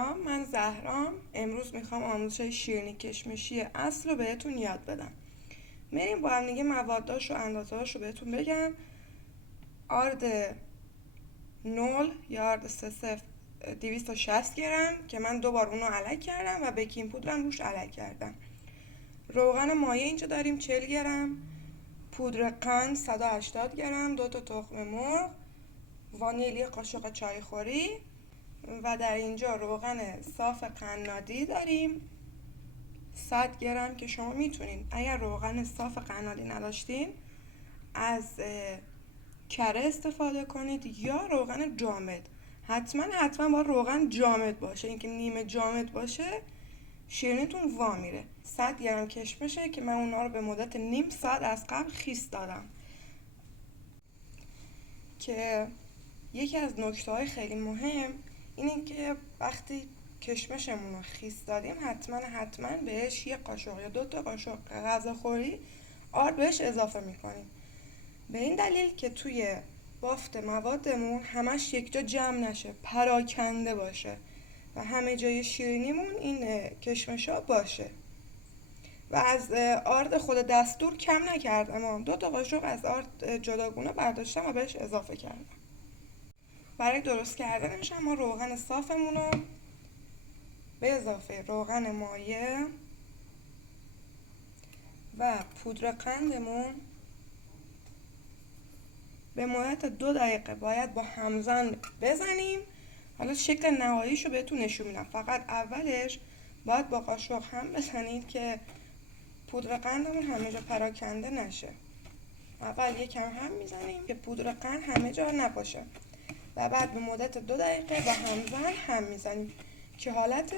سلام، من زهرام. امروز میخوام آموزش شیرینی کشمشی اصل رو بهتون یاد بدم. میریم با هم دیگه مواداش و اندازه‌هاش رو بهتون بگم. آرد نول یا آرد 3 260 گرم که من 2 بار اونو علک کردم و بیکینگ پودرم روش علک کردم. روغن مایع اینجا داریم 40 گرم، پودر قند 180 گرم، 2 تا تخم مرغ، وانیلی قاشق چای خوری و در اینجا روغن صاف قنادی داریم 100 گرم که شما میتونین اگر روغن صاف قنادی نداشتین از کره استفاده کنید یا روغن جامد. حتما با روغن جامد باشه، اینکه نیمه جامد باشه شیرینیتون وا میره. 100 گرم کشمشه که من اونا رو به مدت نیم ساعت از قبل خیس دادم. که یکی از نکته‌های خیلی مهم اینه که وقتی کشمشمون رو خیس دادیم حتما بهش 1 قاشق یا 2 تا قاشق غذاخوری آرد بهش اضافه میکنیم. به این دلیل که توی بافت موادمون همش یک جا جمع نشه، پراکنده باشه و همه جای شیرینیمون این کشمشا باشه. و از آرد خود دستور کم نکردم، 2 تا قاشق از آرد جداگونه برداشتم و بهش اضافه کردم. برای درست کردنش ما روغن صافمون رو به اضافه روغن مایع و پودر قندمون به مدت 2 دقیقه باید با همزن بزنیم. حالا شکل نهاییش رو بهتون نشون میدم، فقط اولش باید با قاشق هم بزنید که پودر قندمون همه جا پراکنده نشه. اول یکم هم میزنیم که پودر قند همه جا نباشه و بعد به مدت 2 دقیقه با همزن هم میزنیم که حالت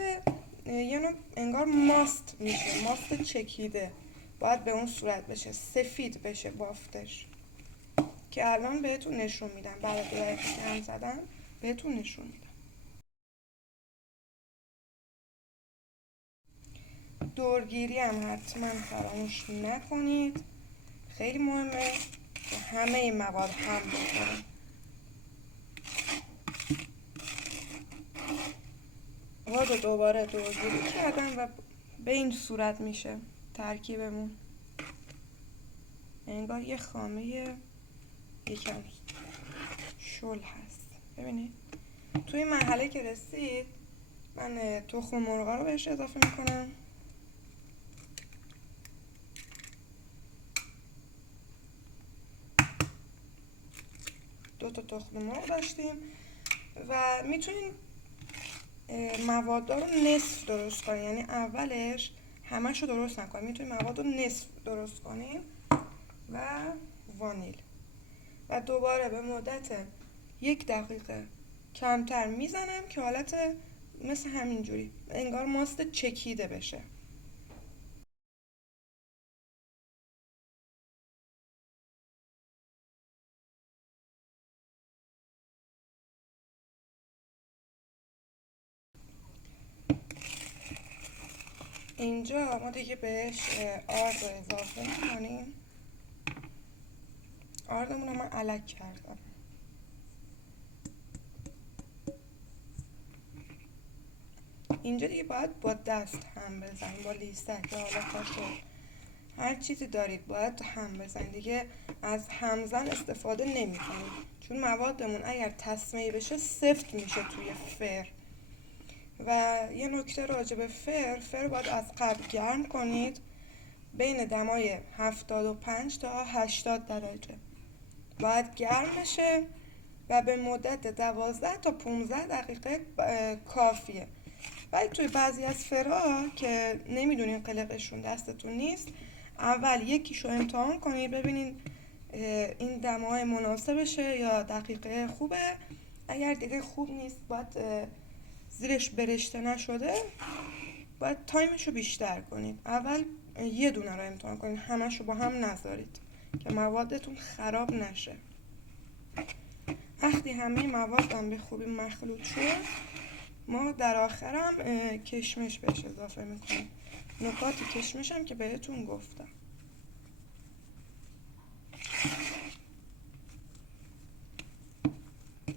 یه نوع انگار ماست میشه، ماست چکیده. باید به اون صورت بشه، سفید بشه بافتش که الان بهتون نشون میدم. بعد 2 دقیقه که هم زدم بهتون نشون میدم. دورگیری هم حتما فراموش نکنید، خیلی مهمه که همه این مواد هم بخوره. مواد رو دوباره دورگیری کردم و به این صورت میشه ترکیبمون، انگار یه خامه یکم شل هست. ببینید توی این مرحله که رسید من تخم مرغا رو بهش اضافه میکنم. دو تا تخم مرغ داشتیم و میتونین مواد رو نصف درست کنین، یعنی اولش همش رو درست نکنین، میتونین مواد رو نصف درست کنین و وانیل و دوباره به مدت 1 دقیقه کمتر میزنم که حالت مثل همینجوری انگار ماست چکیده بشه. اینجا ما دیگه بهش آرد رو اضافه میکنیم. آردمون رو من علک کردم. اینجا دیگه باید با دست هم بزنید، با لیستک یا حالا قاشق، هر چیزی دارید باید هم بزنید. دیگه از همزن استفاده نمی کنید چون موادمون اگر تسمیه بشه سفت میشه توی فر. و یه نکته راجع به فر باید از قبل گرم کنید بین دمای 75 تا 80 درجه باید گرم بشه و به مدت 12 تا 15 دقیقه کافیه. ولی توی بعضی از فرها که نمیدونین قلقشون دستتون نیست، اول یکیشو امتحان کنید ببینین این دمای مناسبشه یا دقیقه خوبه. اگر دیگه خوب نیست باید زیرش برشته نشده باید تایمشو بیشتر کنید. اول یه دونه رو امتحان کنید، همشو با هم نذارید که موادتون خراب نشه. وقتی همه موادم به خوبی مخلوط شد ما در آخرم کشمش بهش اضافه میکنیم. نکات کشمش هم که بهتون گفتم.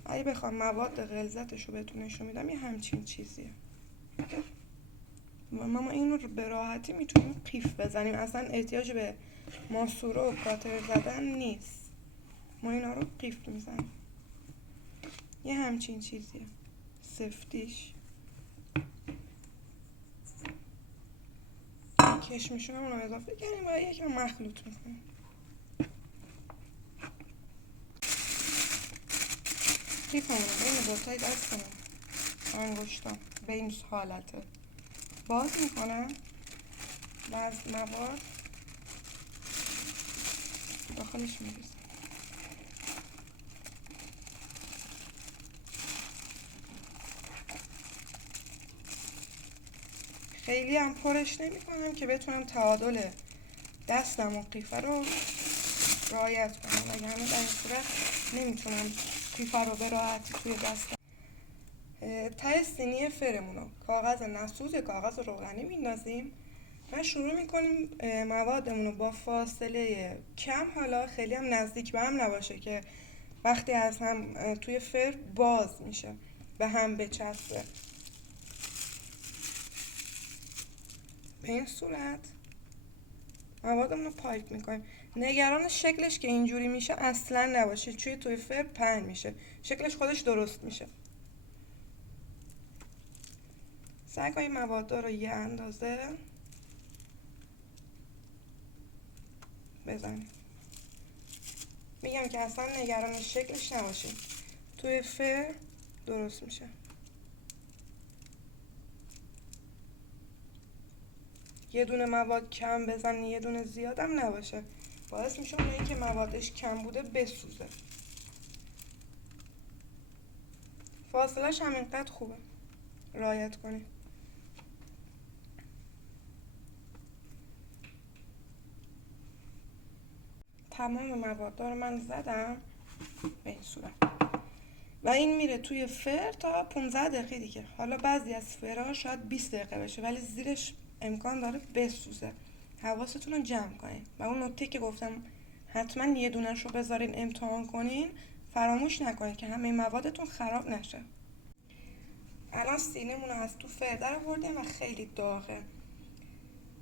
اگه بخوام مواد غلظتش رو بهتون نشون میدم یه همچین چیزیه. و ما اینو رو به راحتی میتونیم قیف بزنیم، اصلا احتیاج به ماسوره و کاتر زدن نیست. ما اینا رو قیف میزنیم. یه همچین چیزیه سفتیش. کشمشون رو اضافه کردیم و یکم مخلوط میکنیم. قیفمون رو بین دوتای دستمون انگشتام به این حالته باز میکنم و از مواد داخلش میریزم. خیلی هم پرش نمی کنم که بتونم تعادل دستم و قیفه رو رعایت کنم، وگرنه در این صورت نمیتونم قیفه رو به راحتی توی دستم. ته سینی فرمون رو کاغذ نسوز یا کاغذ روغنی میندازیم و شروع میکنیم موادمون رو با فاصله کم، حالا خیلی هم نزدیک به هم نباشه که وقتی از هم توی فر باز میشه به هم بچسبه. به این صورت موادمون رو پایپ میکنیم. نگران شکلش که اینجوری میشه اصلا نباشه، چون توی فر پهن میشه، شکلش خودش درست میشه. سعی کنیم مواد رو یه اندازه بزنیم. میگم که اصلا نگران شکلش نباشید، توی فر درست میشه. یه دونه مواد کم بزنی یه دونه زیادم نباشه، باعث میشه اونایی که موادش کم بوده بسوزه. فاصلهش همینقدر خوبه، رعایت کنید. تمام مواد رو من زدم به این صورت و این میره توی فر تا 15 دقیقه دیگه. حالا بعضی از فرها شاید 20 دقیقه بشه ولی زیرش امکان داره بسوزه، حواستون رو جمع کنین. و اون نکته که گفتم حتما یه دونش رو بذارین امتحان کنین، فراموش نکنین که همه موادتون خراب نشه. الان سینمون رو از تو فر در آوردیم و خیلی داغه.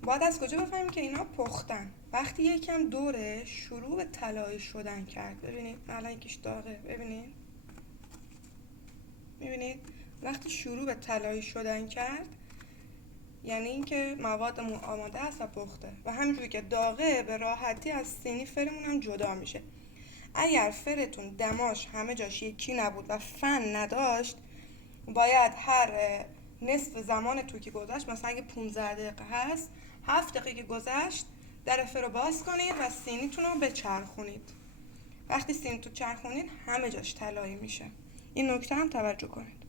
باید از کجا بفهمیم که اینا پختن؟ وقتی یکم دوره شروع به طلایی شدن کرد، ببینید الان یکیش داغه، ببینید وقتی شروع به طلایی شدن کرد یعنی اینکه موادمون آماده است و پخته. و همینجوری که داغه به راحتی از سینی فرمون هم جدا میشه. اگر فرتون دماش همه جاش یکی نبود و فن نداشت، باید هر نصف زمان تو که گذشت، مثلا اگه 15 دقیقه هست 7 دقیقه که گذشت در فر رو باز کنید و سینیتون رو بچرخونید. وقتی سینی تو چرخونید همه جاش طلایی میشه. این نکته هم توجه کنید.